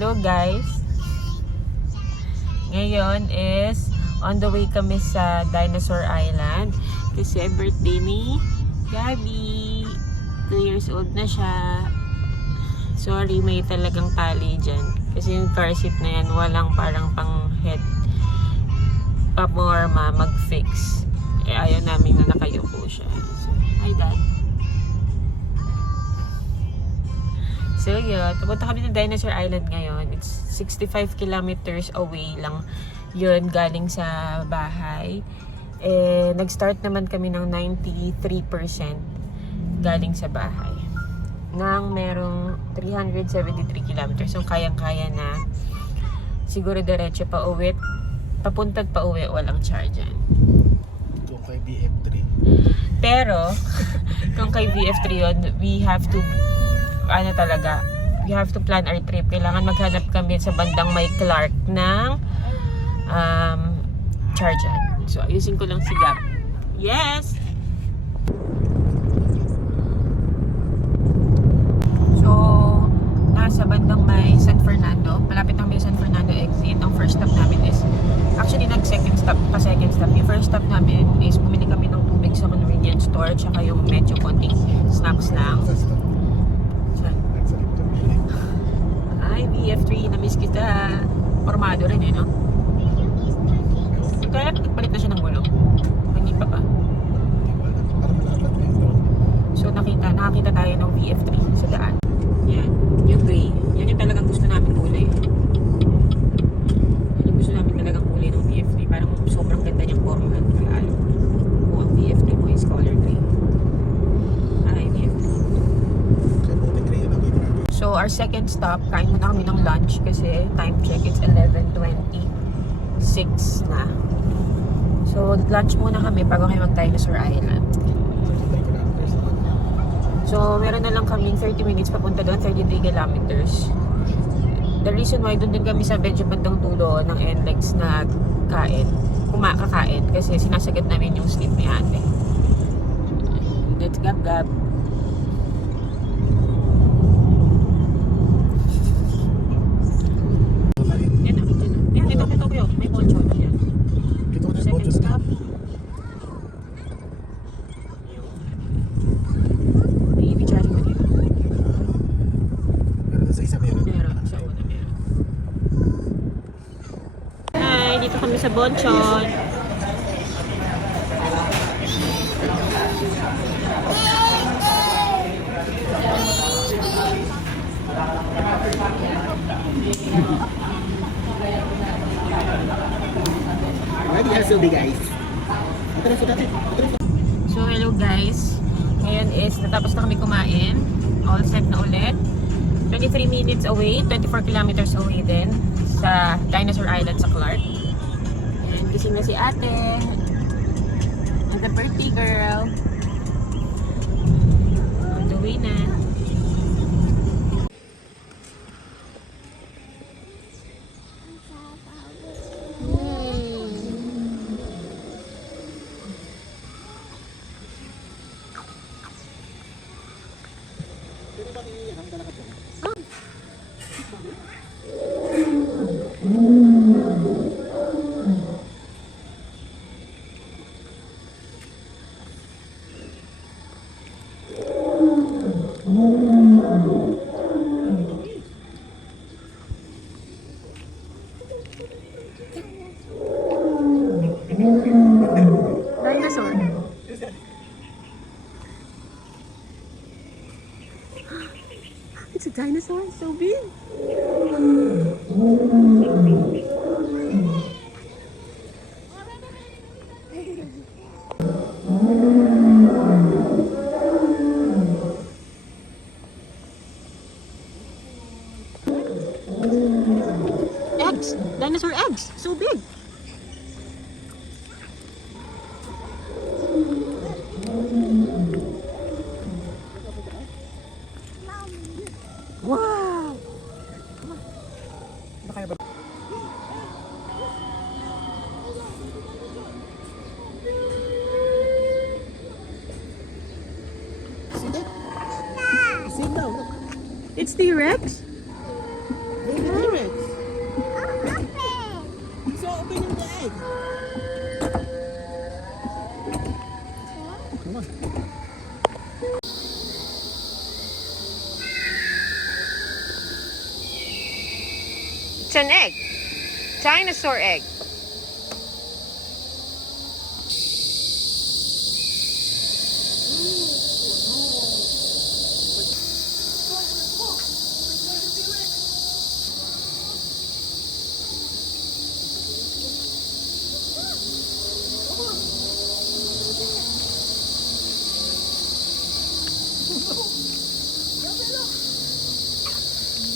Hello guys! Ngayon is on the way kami sa Dinosaur Island kasi birthday ni Gabi. 2 years old na siya. Sorry, may talagang tali dyan. Kasi yung car seat na yan, walang parang pang head pamorma mag-fix. Eh ayaw namin na nakayuko siya. So, hi dad. So yun, pupunta kami ng Dinosaur Island ngayon. It's 65 kilometers away lang yun galing sa bahay. Eh, nag-start naman kami ng 93% galing sa bahay. Nang merong 373 kilometers. So kayang-kaya na. Siguro diretso pa uwi. Papunta't pa uwi, walang charge yan. Kung kay BF3. Pero, kung kay BF3 yun, we have to we have to plan our trip. Kailangan maghanap kami sa bandang may Clark ng charger. So, ayusin ko lang si Gab. Yes! So, nasa bandang may San Fernando. Malapit na kami sa San Fernando exit. Ang first stop namin is, actually nag-second stop, pa-second stop. Yung first stop namin is bumili kami ng tubig sa convenience store, tsaka yung medyo konting snacks lang. Ay, BF3, na-miss kita. Formado rin no? Kaya nagpalit na siya ng gulong. Hindi pa pa. So nakakita tayo ng BF3 sa daan. Yan, yung gray. Yan yung talagang gusto namin kulay. Yan yung gusto namin talagang kulay ng BF3. Parang sobrang ganda niyang formahan. Lalo. Kung ang BF3 mo is color gray. Ay, BF3. So, our second stop, kain muna kami ng lunch kasi time check, it's 11:26 na. So, lunch muna kami bago kami mag-Dinosaur Island. So, meron na lang kaming 30 minutes papunta doon, 33 kilometers. The reason why doon din kami sa medyo bandang dulo ng NLEX na kakain kasi sinasagat namin yung sleep ni ate. Let's gab-gab. Dito kami sa Bonchon. So hello guys. Ngayon is natapos na kami kumain. All set na ulit. 23 minutes away, 24 kilometers away din sa Dinosaur Island sa Clark. And gising na si ate. And the birthday girl. On the way na. Dinosaur. It's a dinosaur, so big. Eggs, dinosaur eggs, so big. Wow! It's T-Rex? It's an egg. Dinosaur egg.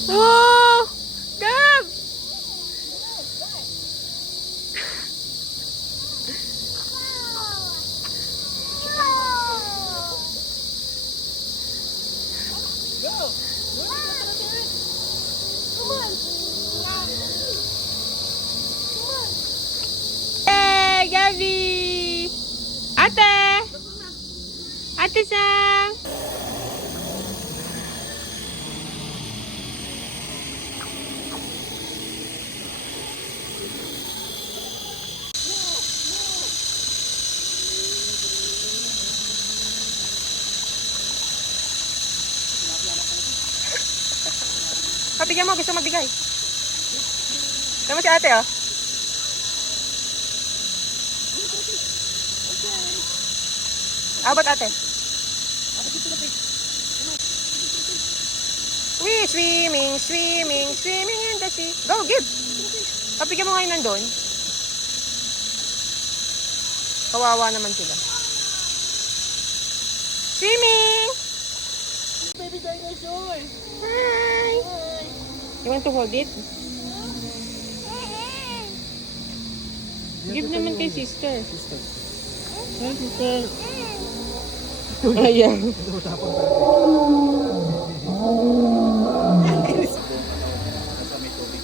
Oh! Gab! Hey, Gabby! Ate! Ate Sam! Kapigyan mo, gusto magbigay. Tama si ate, oh. Abot ate. We swimming, swimming, swimming in the sea. Go, give. Kapigyan mo ngayon nandun. Kawawa naman sila. Swimming! Baby dinosaur! Hi! You want to hold it? Give naman kay sister. Sister. Hi, sister. Ayan. Ito, tapon tayo. Nasa may tubig.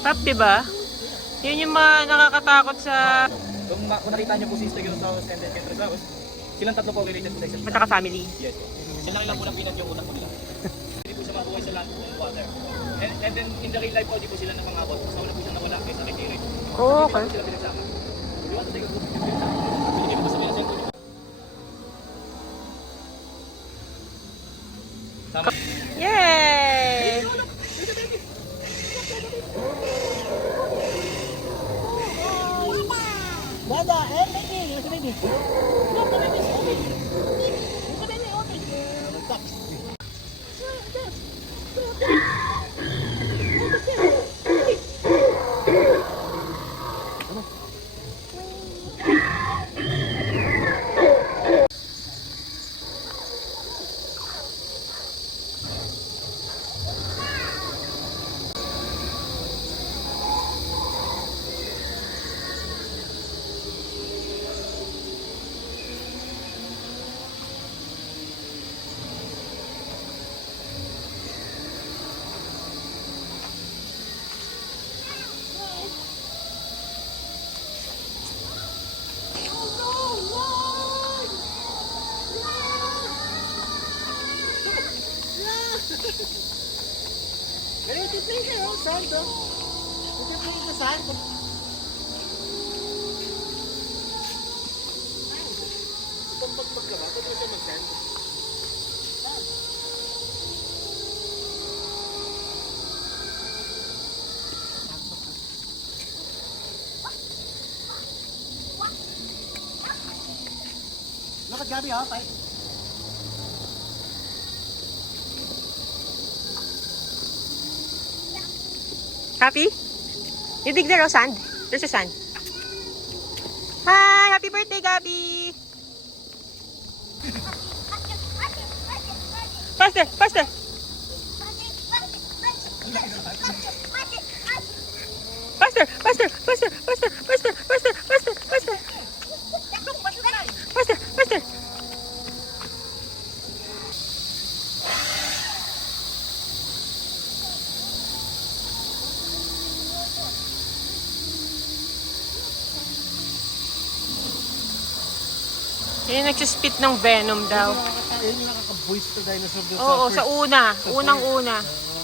Pap, diba? Yun yung mga nakakatakot sa Kung nakita niyo po si Stegosaurus and then Kentrosaurus, silang tatlo po related po sa isa't isa. Mataka family. Yes po. Silang ilang po ng pinat yung utak po nila. Hindi po siya mabuhay sa land and water. And then in the real life po, di po sila napangabot. Sa una po siya nawala kaysa kay T-Rex. Oh, Hindi okay. po sila pinagsama. Di ba sa Stegosaurus pinagsama? Hindi po sa pinasento niyo. Tama. Yay! Dada, baby! Look, baby! Look, the baby's open! Look, the baby open! Ready to play here, oh, sand, bro. You can play in the sand. Pagpagpag ka ba? Pwede mo siya mag-sand? Look at Gabby, oh, fight. Happy? You dig there, oh, sand? There's a sand. Hi! Happy birthday, Gabby! Faster! Faster! Faster! Faster! Faster! Faster! Faster! Faster! Faster! Faster! Faster! Faster! Yan, nagsispit ng venom daw. Yun yung nakaka-voice to dinosaur doon Oo, sa first. una. Unang-una. Oo.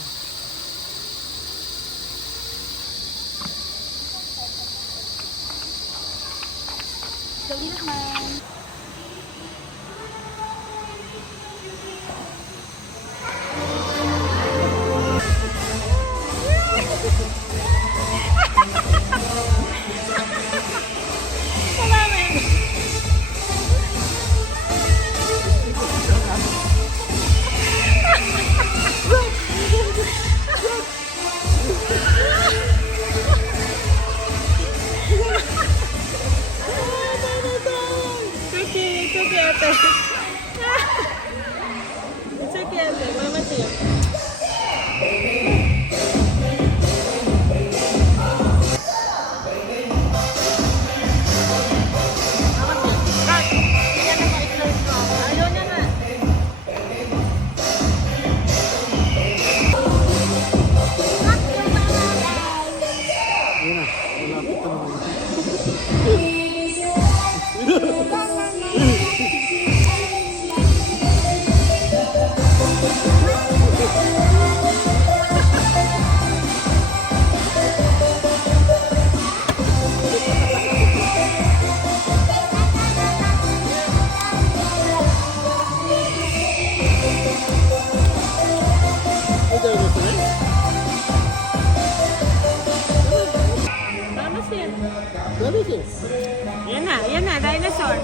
na, dinosaur.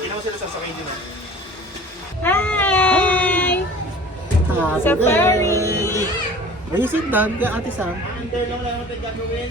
Hindi naman sila sasakay din. Hi! Safari! Are you sit down, Ate Sam? Under lang lang natin gagawin.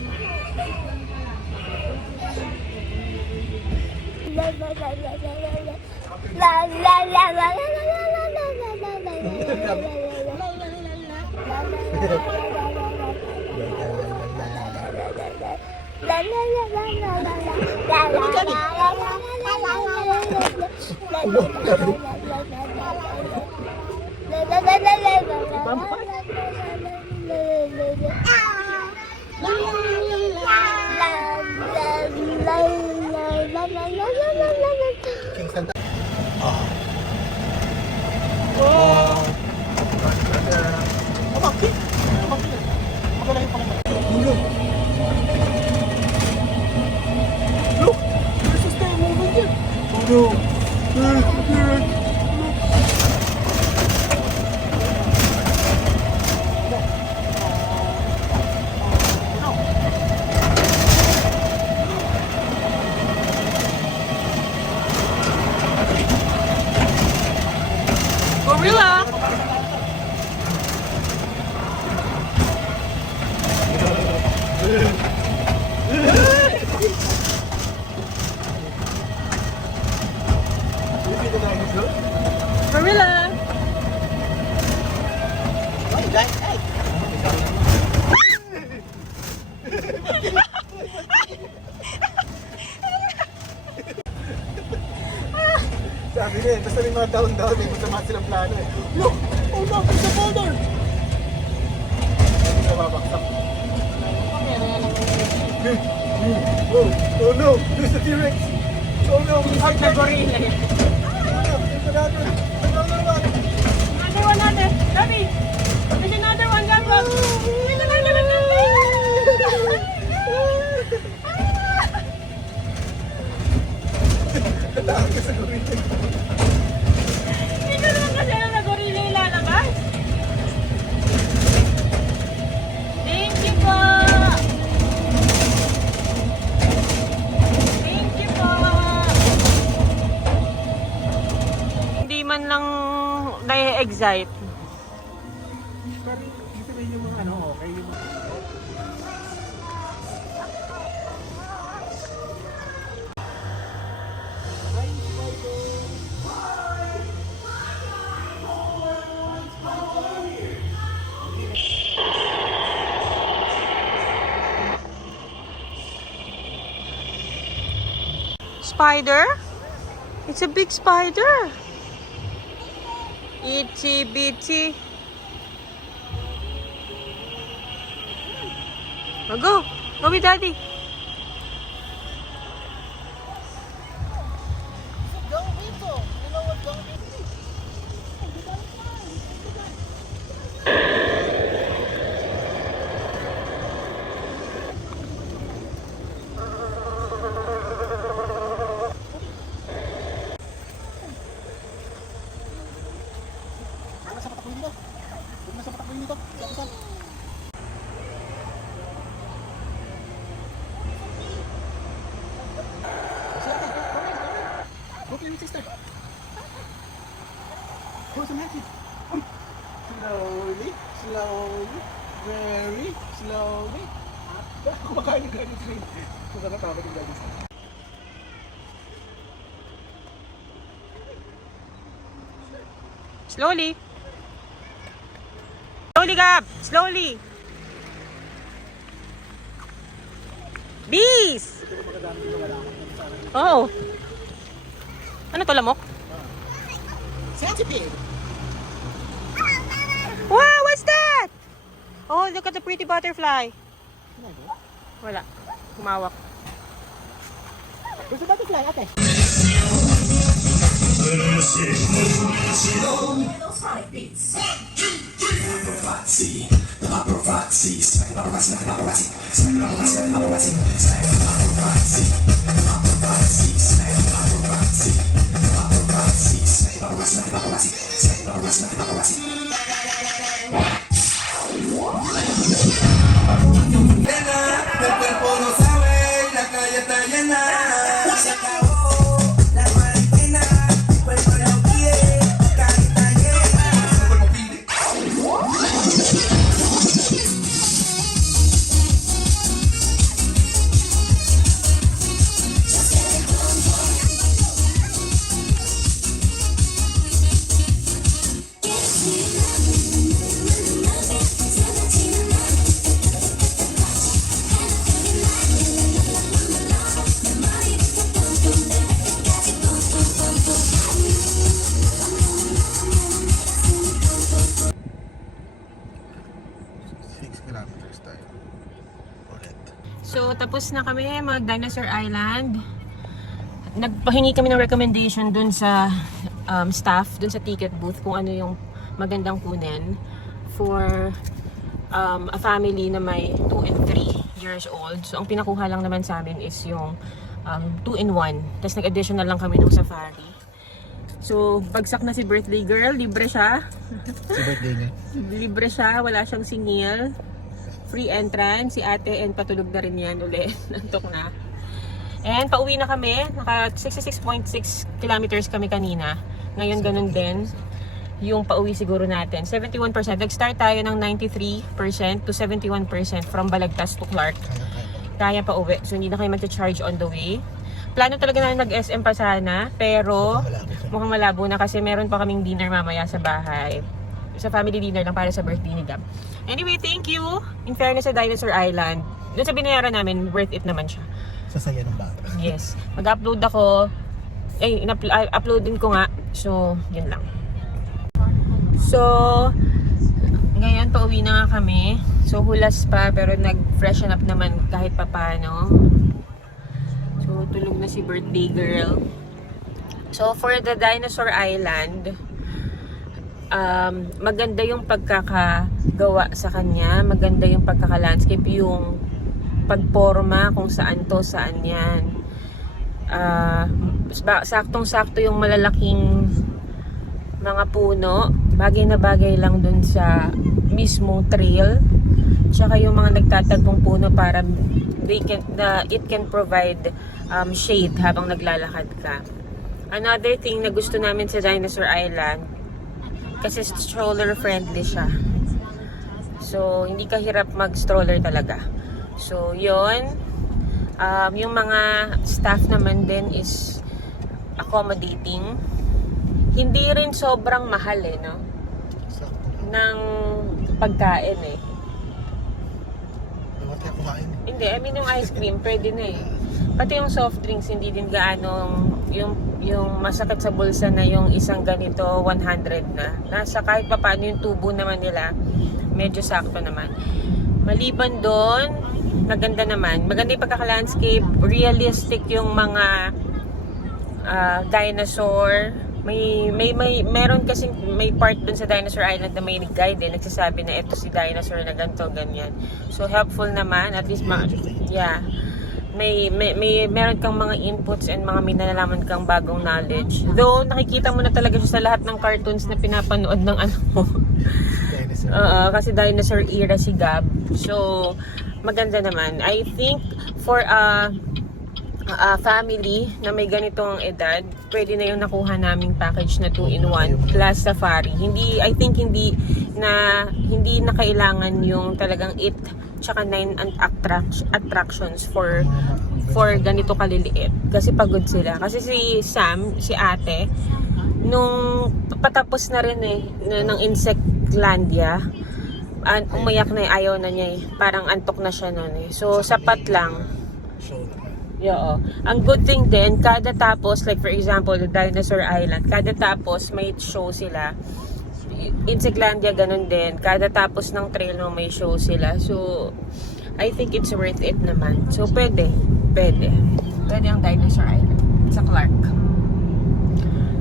Gorilla! Gorilla! Sabi niya, basta may mga down-down, may masama silang plano eh. Look! Oh no, there's a boulder! Hindi na babaksak. Oh no, there's a T-Rex! Oh no, Out na gorilla yan. there's another one! Another one natin. Gabi! There's another one, Gabrock! Tatakot ka sa gorilla. Dito naman kasi ang gorilla ilalabas. Thank you po! Thank you po! Hindi man lang na-excite. Pero ibig sabihin yung mga ano, okay yung mga... Spider? It's a big spider. Itsy bitsy. Oh, go. Go with daddy. Go play with sister. Go sa magic. Slowly, slowly, very slowly. Kumakain ng gagawin sila. Kung saan natakot yung gagawin sila. Slowly. Slowly, Gab. Slowly. Bees! Oh. Ano to, lamok? Centipede. Wow, what's that? Oh, look at the pretty butterfly. Wala. Humawak. Gusto butterfly, ate? El cuerpo no sabe, la calle está llena. Se acabó la cuarentena. El cuerpo lo pide, carita llena. El cuerpo pide. So, tapos na kami mag-Dinosaur Island. Nagpahingi kami ng recommendation dun sa staff, dun sa ticket booth, kung ano yung magandang kunin for a family na may 2 and 3 years old. So, ang pinakuha lang naman sa amin is yung 2-in-1. Tapos nag-additional lang kami ng safari. So, bagsak na si birthday girl. Libre siya. Si birthday niya. Libre siya. Wala siyang singil. Free entrance. Si ate and patulog na rin yan ulit. Nantok na. And pauwi na kami. Naka 66.6 kilometers kami kanina. Ngayon ganun din. Yung pauwi siguro natin. 71%. Nag-start tayo ng 93% to 71% from Balagtas to Clark. Kaya pa uwi. So hindi na kayo mag-charge on the way. Plano talaga na nag-SM pa sana. Pero mukhang malabo na kasi meron pa kaming dinner mamaya sa bahay. Sa family dinner lang para sa birthday ni Gab. Anyway, thank you. In fairness sa Dinosaur Island. Doon sa binayaran namin, worth it naman siya. Sa saya ng bata. Yes. Mag-upload ako. Uploadin ko nga. So, yun lang. So, ngayon pauwi na nga kami. So, hulas pa pero nag-freshen up naman kahit papano. So, tulog na si birthday girl. So, for the Dinosaur Island, maganda yung pagkakagawa sa kanya, maganda yung pagkaka-landscape, yung pagporma kung saan to, saan yan. Saktong-sakto yung malalaking mga puno, bagay na bagay lang dun sa mismong trail, tsaka yung mga nagtatagpong puno para it can provide shade habang naglalakad ka. Another thing na gusto namin sa Dinosaur Island, kasi stroller friendly siya. So, hindi ka hirap mag-stroller talaga. So, yun. Yung mga staff naman din is accommodating. Hindi rin sobrang mahal no? Ng pagkain Bawat ka kumain. Hindi, I mean yung ice cream, pwede na Pati yung soft drinks, hindi din gaano yung masakit sa bulsa na yung isang ganito 100 na. Nasa kahit pa paano yung tubo naman nila, medyo sakto naman. Maliban doon, maganda naman. Maganda yung pagkaka-landscape, realistic yung mga dinosaur. Meron kasing may part dun sa Dinosaur Island na may guide nagsasabi na ito si dinosaur na ganito, ganyan. So helpful naman, at least meron kang mga inputs and mga minalalaman kang bagong knowledge. Though nakikita mo na talaga siya sa lahat ng cartoons na pinapanood ng anak mo. Kasi dinosaur era si Gab. So maganda naman. I think for a family na may ganitong edad, pwede na yung nakuha naming package na 2-in-1 plus safari. I think hindi na kailangan yung talagang 8 tsaka 9 attractions for ganito kaliliit. Kasi pagod sila. Kasi si Sam, si ate, nung patapos na rin ng Insectlandia, umayak na ayaw na niya Parang antok na siya nun So, sapat lang. Oo. Ang good thing din, kada tapos, like for example, the Dinosaur Island, kada tapos may show sila. Insectlandia ganun din. Kada tapos ng trail mo may show sila. So, I think it's worth it naman. So, pwede. pwede ang Dinosaur Island sa Clark.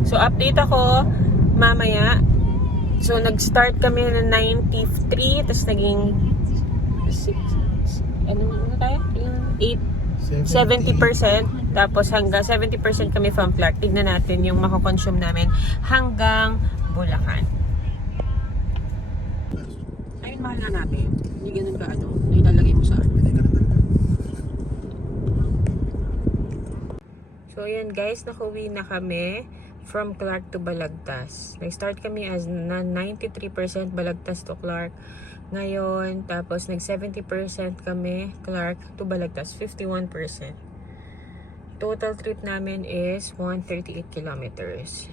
So, update ako mamaya. So, nag-start kami ng 93, tapos naging 6, ano tayo? 70%. Tapos hanggang 70% kami from Clark. Tignan natin yung mako-consume namin hanggang Bulacan. Ayun, mahal na natin. Hindi ganun ka ano. Ilalagay mo saan. So, ayan guys, nakauwi na kami from Clark to Balagtas. Nag-start kami as na 93% Balagtas to Clark. Ngayon, tapos nag 70% kami Clark to Balagtas, 51%. Total trip namin is 138 kilometers.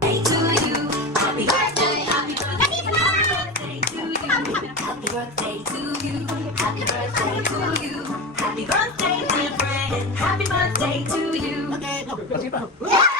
Happy birthday, happy birthday, happy birthday to you. Happy birthday to you. Happy birthday, dear friend. Happy birthday to you. Kasi pa. Yeah!